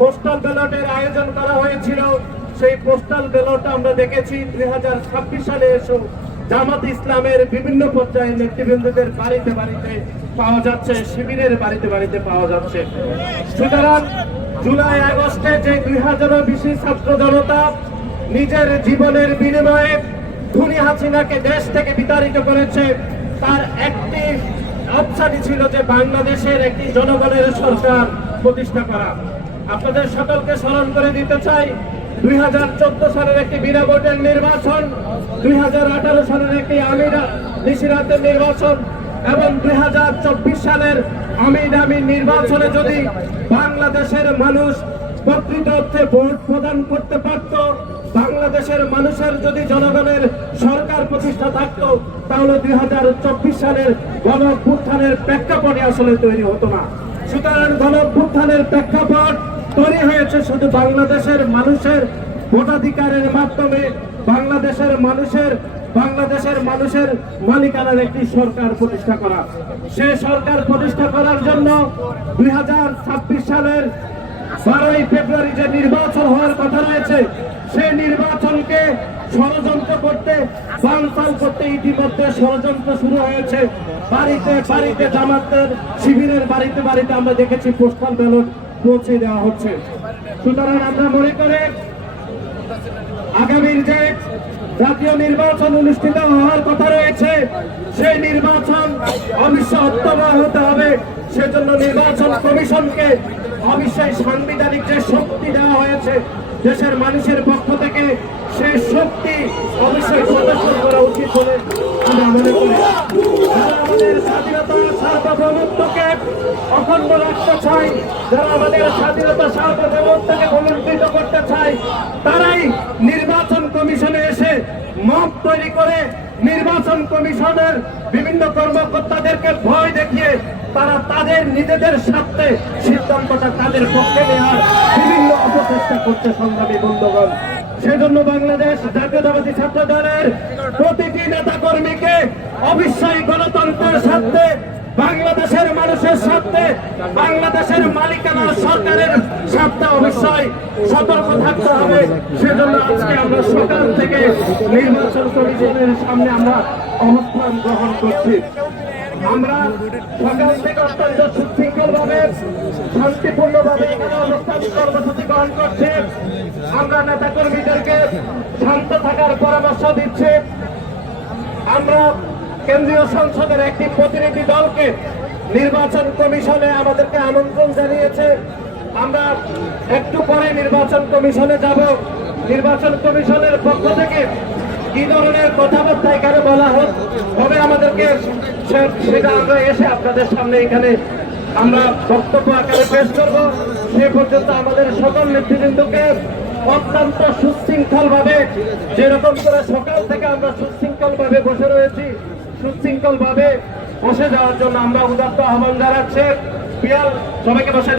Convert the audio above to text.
Postal ব্যালটের আয়োজন করা হয়েছিল। সেই পোস্টাল ব্যালট আমরা দেখেছি দুই হাজার ছাব্বিশ সালে এসে। জামাত ইসলামের বিভিন্ন পর্যায়ে নেতৃবৃন্দদের বাড়িতে বাড়িতে পাওয়া যাচ্ছে, শিবিরের বাড়িতে বাড়িতে পাওয়া যাচ্ছে। সুতরাং জুলাই আগস্টে যে দুই হাজারও বেশি ছাত্র জনতা নিজের জীবনের বিনিময়ে ধুনি হাসিনাকে দেশ থেকে বিতাড়িত করেছে, তার একটি অপশানই ছিল যে বাংলাদেশের একটি জনগণের সরকার প্রতিষ্ঠা করা। আপনাদের সকলকে স্মরণ করে দিতে চাই, দুই হাজার চোদ্দ সালের একটি বিনা ভোটের নির্বাচন, দুই হাজার আঠারো সালের একটি আমিরা নিশিরাতের নির্বাচন, এবং দুই হাজার চব্বিশ সালের আমির আমির নির্বাচনে যদি বাংলাদেশের মানুষ প্রকৃত অর্থে ভোট প্রদান করতে পারত, বাংলাদেশের মানুষের যদি জনগণের সরকার প্রতিষ্ঠা থাকতো, তাহলে দুই হাজার চব্বিশ সালের গণ প্রেক্ষাপটে আসলে তৈরি হতো না। সুতরাং গণ প্রেক্ষাপট তৈরি হয়েছে শুধু বাংলাদেশের মানুষের ভোটাধিকারের মাধ্যমে, বাংলাদেশের মানুষের বাংলাদেশের মানুষের মালিকানার একটি সরকার প্রতিষ্ঠা করা। সে সরকার প্রতিষ্ঠা করার জন্য দুই সালের বারোই ফেব্রুয়ারি যে নির্বাচন হওয়ার কথা রয়েছে সেই নির্বাচনকে ষড়যন্ত্র করতে, বানচাল করতে ইতিমধ্যে ষড়যন্ত্র শুরু হয়েছে। বাড়িতে বাড়িতে জামাতের শিবিরের বাড়িতে বাড়িতে আমরা দেখেছি পোস্টাল ব্যালট পৌঁছে দেওয়া হচ্ছে। সুতরাং আমরা মনে করে আগামীর যে জাতীয় নির্বাচন অনুষ্ঠিত হওয়ার কথা রয়েছে, সেই নির্বাচন অবশ্যই অত্যময় হতে হবে। সেজন্য নির্বাচন কমিশনকে অবশ্যই সাংবিধানিক যে শক্তি দেওয়া হয়েছে, দেশের মানুষের পক্ষ থেকে সে শক্তি অবশ্যই প্রদর্শন করা উচিত বলে আমরা মনে করি। আমাদের স্বাধীনতা স্বাধীনতা সার্বভৌমত্বকে পুনরুদ্ধিত করতে চায়, তারাই নির্বাচন কমিশনে এসে মত তৈরি করে নির্বাচন কমিশনের বিভিন্ন কর্মকর্তাদেরকে ভয় দেখিয়ে তারা তাদের নিজেদের স্বার্থে সিদ্ধান্তটা তাদের পক্ষে নেওয়ার বিভিন্ন অপচেষ্টা করছে সংগ্রামী বন্ধুগণ। সেজন্য বাংলাদেশ জাতীয়তাবাদী ছাত্র দলের প্রতিটি নেতা কর্মীকে অবশ্যই গণতন্ত্রের স্বার্থে বাংলাদেশের মানুষের স্বার্থে, বাংলাদেশের মালিকানা সরকারের স্বার্থে অবশ্যই সতর্ক থাকতে হবে। সেজন্য আজকে আমরা সকাল থেকে নির্বাচন কমিশনের সামনে আমরা অবস্থান গ্রহণ করছি। আমরা সকাল থেকে অত্যন্ত সুশৃঙ্খল ভাবে শান্তিপূর্ণ ভাবে এখানে অবস্থান কর্মসূচি গ্রহণ করছি। আমরা নেতা কর্মীদেরকে শান্ত থাকার পরামর্শ দিচ্ছি। আমরা কেন্দ্রীয় সংসদের একটি প্রতিনিধি দলকে নির্বাচন কমিশনে আমাদেরকে আমন্ত্রণ জানিয়েছে। আমরা একটু পরে নির্বাচন কমিশনে যাব। নির্বাচন কমিশনের পক্ষ থেকে কি ধরনের কথাবার্তা এখানে বলা হোক তবে আমাদেরকে সেটা আমরা এসে আপনাদের সামনে এখানে আমরা বক্তব্য আকারে পেশ করব। সে পর্যন্ত আমাদের সকল নেতৃবৃন্দকে অত্যন্ত সুশৃঙ্খল ভাবে যেরকম করে সকাল থেকে আমরা সুশৃঙ্খল ভাবে বসে রয়েছি সুশৃঙ্খল ভাবে বসে যাওয়ার জন্য আমরা উদাত্ত আহ্বান জানাচ্ছি। সবাইকে বসে